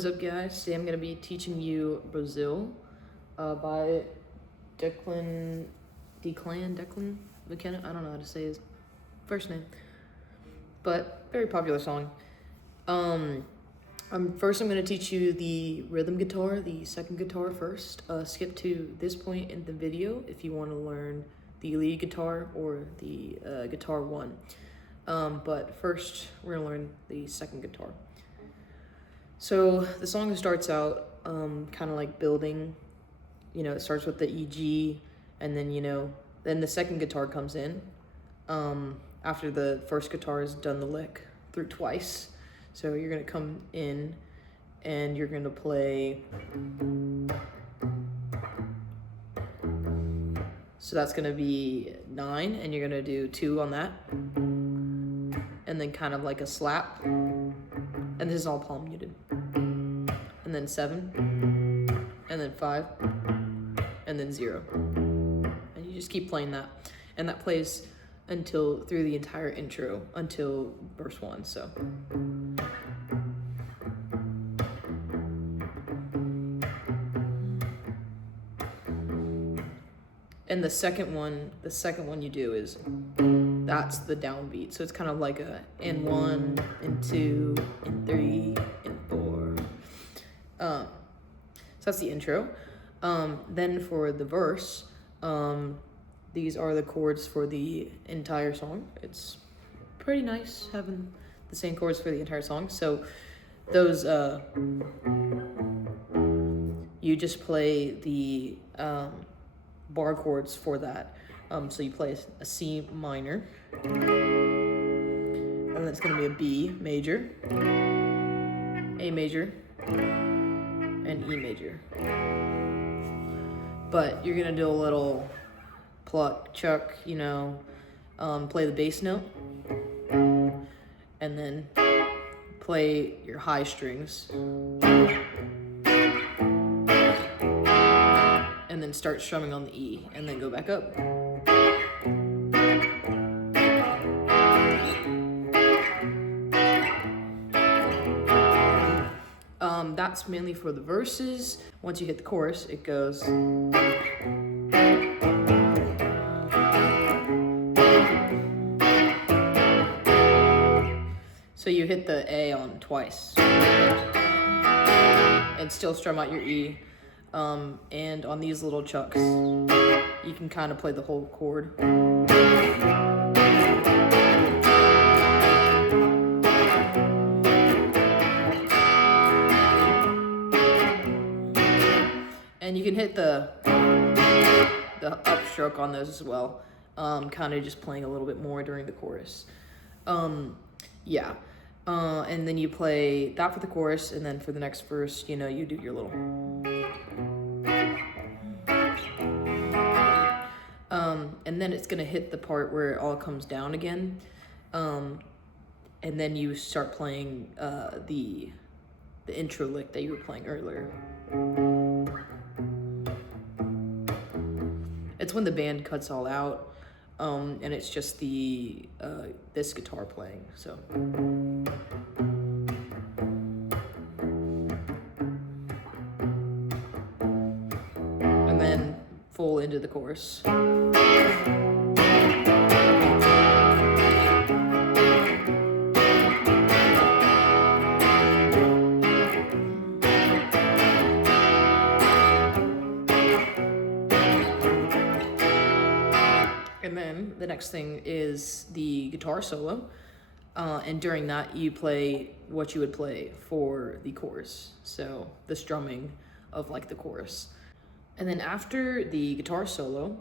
What is up, guys? Today I'm going to be teaching you Brazil by Declan, McKenna. I don't know how to say his first name, but very popular song. First I'm going to teach you the rhythm guitar, the second guitar first. Skip to this point in the video if you want to learn the lead guitar or the guitar one. But first we're going to learn the second guitar. So the song starts out kind of like building, it starts with the E-G, and then, then the second guitar comes in after the first guitar has done the lick through twice. So you're gonna come in and you're gonna play, so that's gonna be 9, and you're gonna do 2 on that, and then kind of like a slap, and this is all palm muted, and then 7, and then 5, and then 0, and you just keep playing that, and that plays until through the entire intro until verse 1. So and the second one you do is, that's the downbeat. So it's kind of like a and 1 and 2 and 3 and 4. So that's the intro. Then for the verse, these are the chords for the entire song. It's pretty nice having the same chords for the entire song. So those, you just play the bar chords for that. So you play a C minor, and then it's gonna be a B major, A major, and E major. But you're gonna do a little pluck, chuck, play the bass note, and then play your high strings, and then start strumming on the E, and then go back up. That's mainly for the verses. Once you hit the chorus, it goes. So you hit the A on twice, and still strum out your E. And on these little chucks, you can kind of play the whole chord. And you can hit the upstroke on those as well, kind of just playing a little bit more during the chorus. And then you play that for the chorus, and then for the next verse, you do your little. And then it's gonna hit the part where it all comes down again, and then you start playing the intro lick that you were playing earlier. It's when the band cuts all out, and it's just the this guitar playing. So. And then full into the chorus. And then the next thing is the guitar solo, and during that you play what you would play for the chorus, so the strumming of like the chorus. And then after the guitar solo,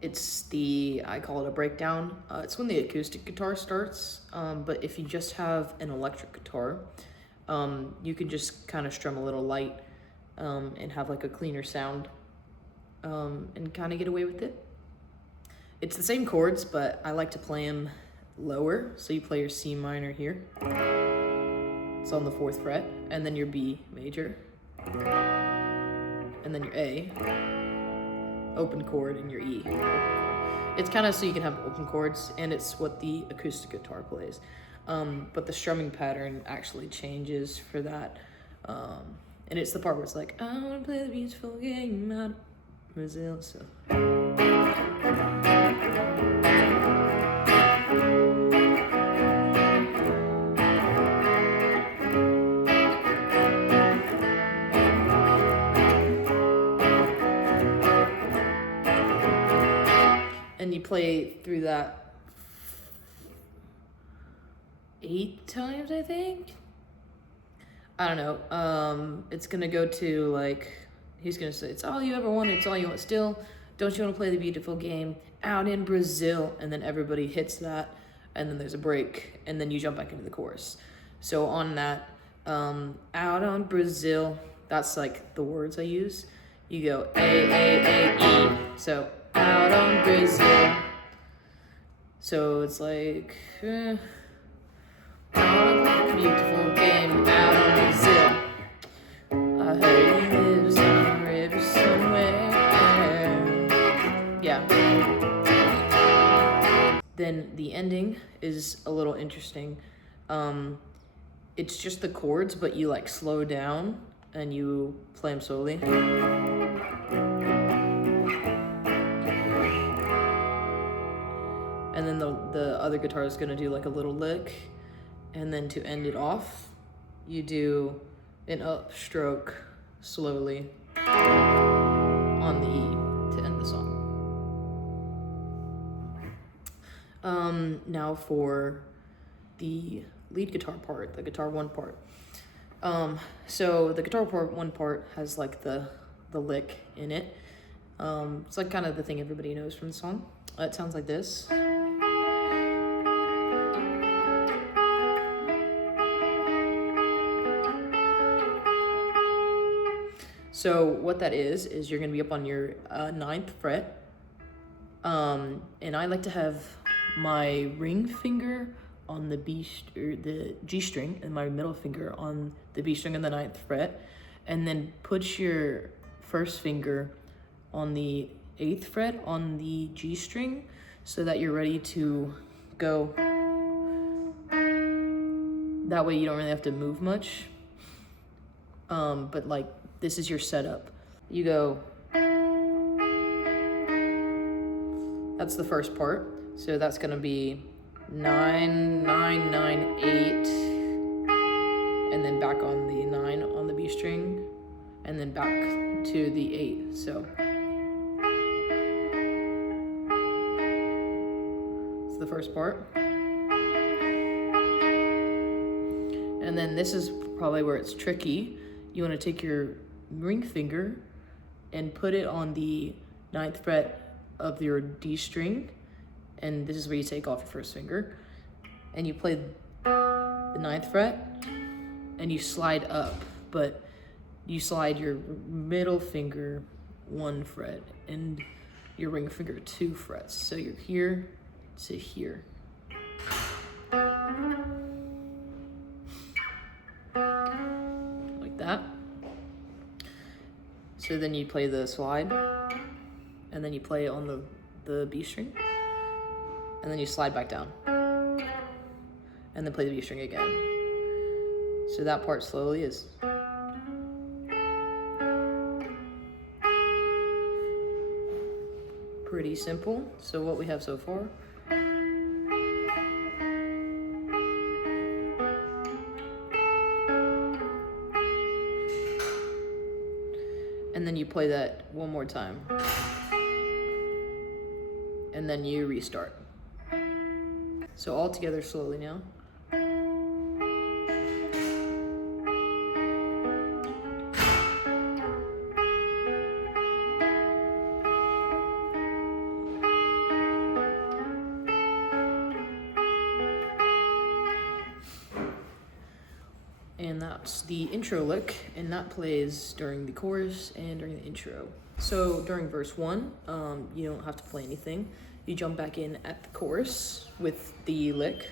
it's I call it a breakdown. It's when the acoustic guitar starts, but if you just have an electric guitar, you can just kind of strum a little light and have like a cleaner sound, and kind of get away with it. It's the same chords, but I like to play them lower. So you play your C minor here. It's on the 4th fret, and then your B major, and then your A, open chord, and your E, open chord. It's kind of so you can have open chords, and it's what the acoustic guitar plays. But the strumming pattern actually changes for that. And it's the part where it's like, I wanna play the beautiful game out of Brazil. So. And you play through that 8 times, I think. I don't know. It's gonna go to like, he's gonna say, it's all you ever wanted, it's all you want. Still, don't you want to play the beautiful game out in Brazil? And then everybody hits that, and then there's a break, and then you jump back into the chorus. So on that, out on Brazil, that's like the words I use. You go A, E. So out on Brazil. So it's like, out on beautiful game out on Brazil. I heard he lives on a river somewhere. Yeah. Then the ending is a little interesting. It's just the chords, but you like slow down and you play them slowly. And then the other guitar is gonna do like a little lick. And then to end it off, you do an upstroke slowly on the E to end the song. Now for the lead guitar part, the guitar one part. So the guitar part one part has like the lick in it. It's like kind of the thing everybody knows from the song. It sounds like this. So what that is you're gonna be up on your 9th fret. And I like to have my ring finger on the the G string and my middle finger on the B string on the 9th fret, and then put your first finger on the 8th fret on the G string so that you're ready to go. That way you don't really have to move much. But like, this is your setup. You go, that's the first part. So that's gonna be 9, 9, 9, 8, and then back on the 9 on the B string, and then back to the 8. So it's the first part. And then this is probably where it's tricky. You wanna take your ring finger and put it on the 9th fret of your D string, and this is where you take off your first finger, and you play the 9th fret, and you slide up, but you slide your middle finger 1 fret, and your ring finger 2 frets, so you're here to here. Like that. So then you play the slide, and then you play on the B string, and then you slide back down, and then play the B string again. So that part slowly is. Pretty simple. So what we have so far. And then you play that one more time. And then you restart. So all together slowly now. And that's the intro lick, and that plays during the chorus and during the intro. So during verse 1, you don't have to play anything. You jump back in at the chorus with the lick.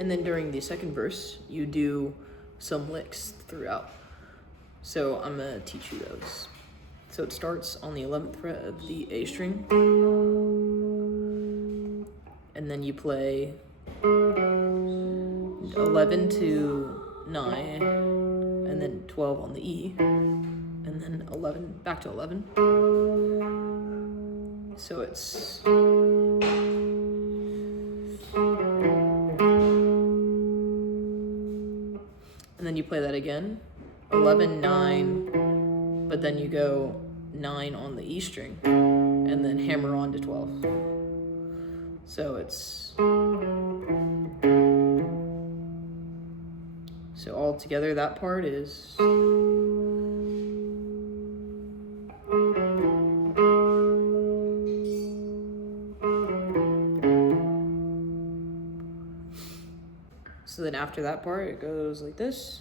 And then during the second verse, you do some licks throughout. So I'm gonna teach you those. So it starts on the 11th fret of the A string, and then you play 11 to 9, and then 12 on the E, and then 11, back to 11. So it's and then you play that again, 11, 9, but then you go 9 on the E string, and then hammer on to 12. So it's, so all together that part is, so then after that part it goes like this.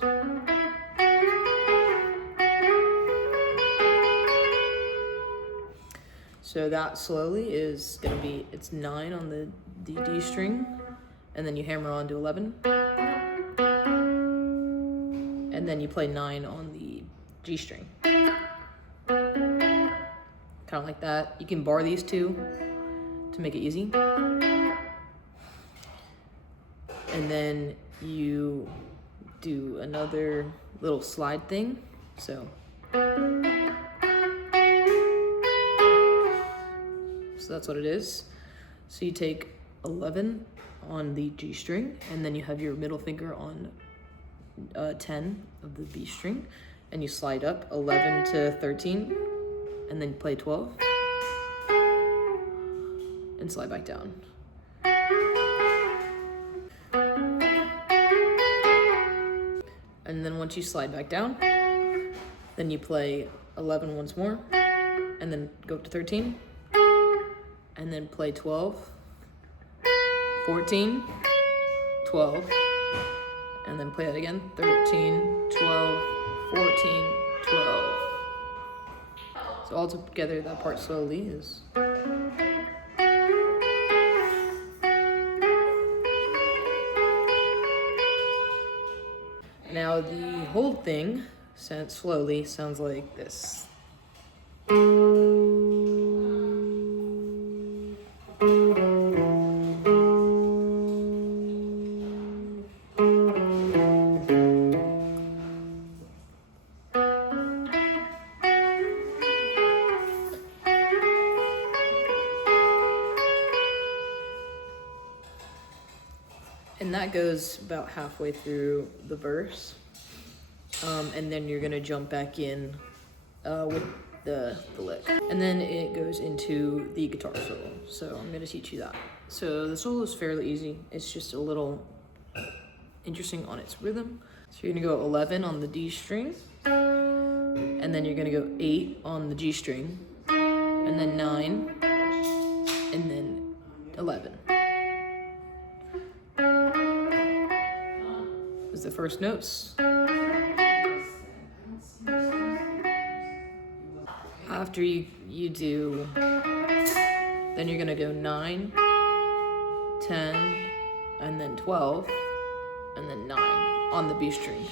So that slowly is gonna be, it's 9 on the D string, and then you hammer on to 11. And then you play 9 on the G string. Kind of like that. You can bar these two to make it easy. And then you do another little slide thing. So that's what it is. So you take 11 on the G string, and then you have your middle finger on 10 of the B string, and you slide up 11 to 13, and then you play 12, and slide back down. And then once you slide back down, then you play 11 once more, and then go up to 13, and then play 12, 14, 12, and then play that again, 13, 12, 14, 12. So all together, that part slowly is. Now the whole thing, slowly, sounds like this. And that goes about halfway through the verse. And then you're gonna jump back in with the lick. And then it goes into the guitar solo. So I'm gonna teach you that. So the solo is fairly easy. It's just a little interesting on its rhythm. So you're gonna go 11 on the D string, and then you're gonna go 8 on the G string, and then 9, and then 11. Is the first notes. After you do, then you're gonna go 9, 10, and then 12, and then 9 on the B string.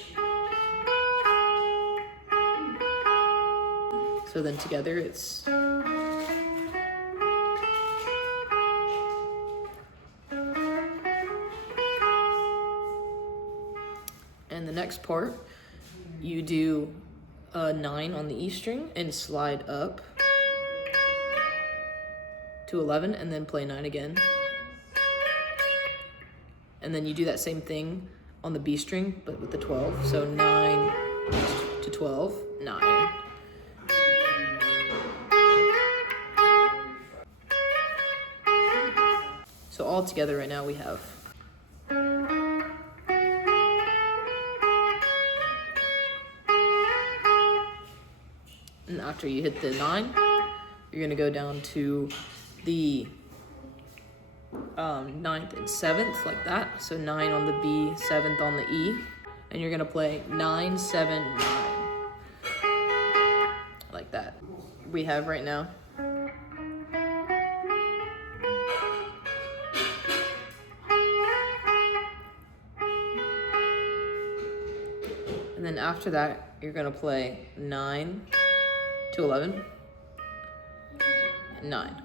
So then together it's. And the next part, you do a 9 on the E string and slide up to 11, and then play 9 again. And then you do that same thing on the B string, but with the 12. So 9 to 12, 9. So all together right now we have. And after you hit the 9, you're gonna go down to the 9th and 7th, like that. So 9 on the B, 7th on the E, and you're gonna play 9, 7, 9, like that. We have right now. then after that, you're gonna play 9 to 11, 9.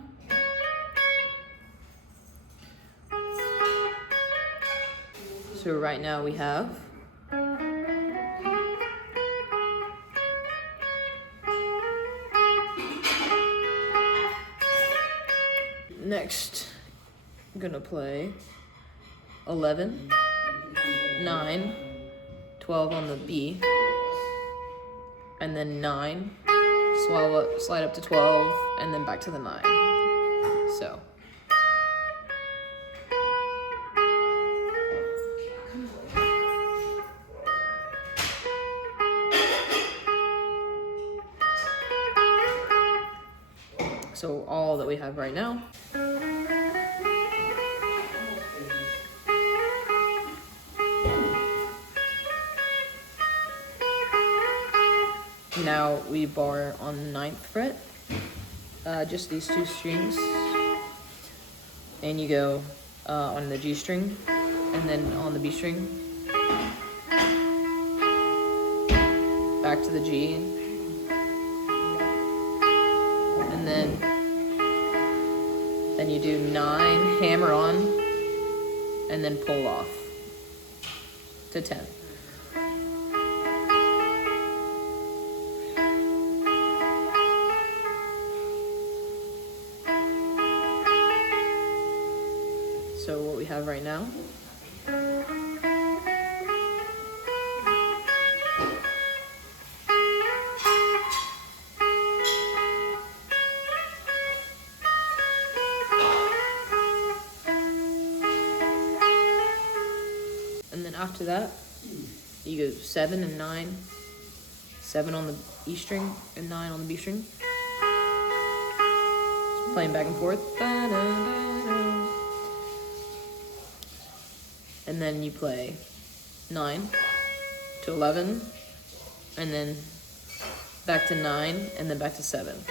So right now we have next, I'm gonna play 11, 9, 12 on the B, and then 9, slide up to 12, and then back to the 9. So all that we have right now. Now we bar on the 9th fret, just these 2 strings, and you go on the G string, and then on the B string, back to the G, and then you do 9, hammer on, and then pull off to 10. So what we have right now. And then after that, you go 7 and 9, 7 on the E string and 9 on the B string. Just playing back and forth. And then you play 9 to 11, and then back to 9, and then back to 7.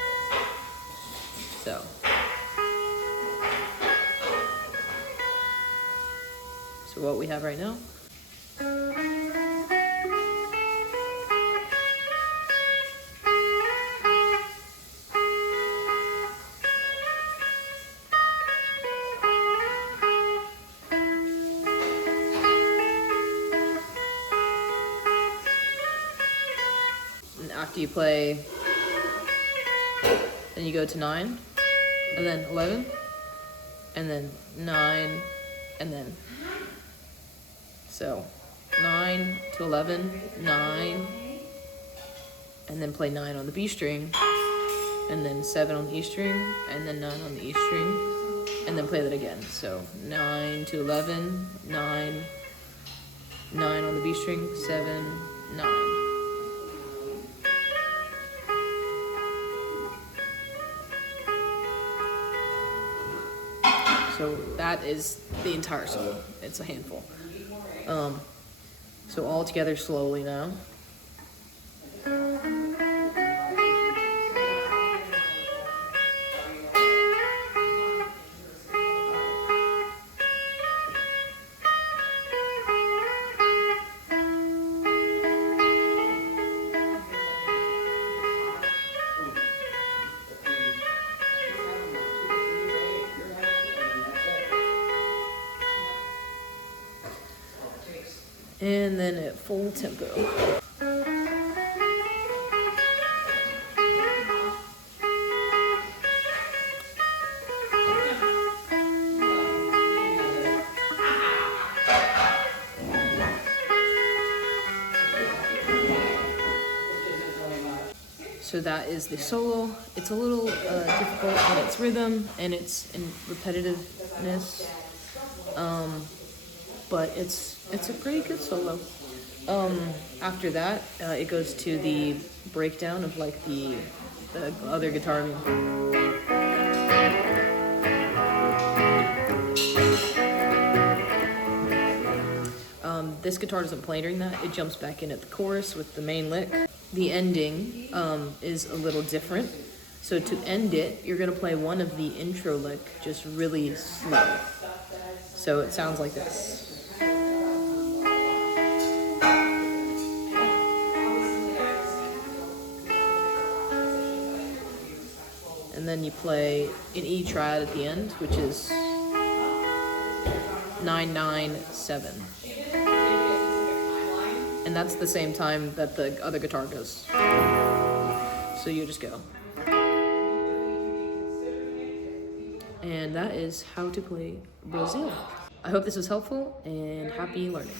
So what we have right now. After you play, then you go to 9, and then 11, and then 9, and then, so 9 to 11, 9, and then play 9 on the B string, and then 7 on the E string, and then 9 on the E string, and then play that again. So 9 to 11, 9, 9 on the B string, 7, 9. So that is the entire solo. It's a handful. So all together slowly now. And then at full tempo. So that is the solo. It's a little difficult in its rhythm and its in repetitiveness, but it's a pretty good solo. After that, it goes to the breakdown of like the other guitar. This guitar doesn't play during that. It jumps back in at the chorus with the main lick. The ending is a little different. So to end it, you're gonna play one of the intro lick just really slow. So it sounds like this. and then you play an E trad at the end, which is 9-9-7. And that's the same time that the other guitar goes. So you just go. And that is how to play Brazil. I hope this was helpful, and happy learning.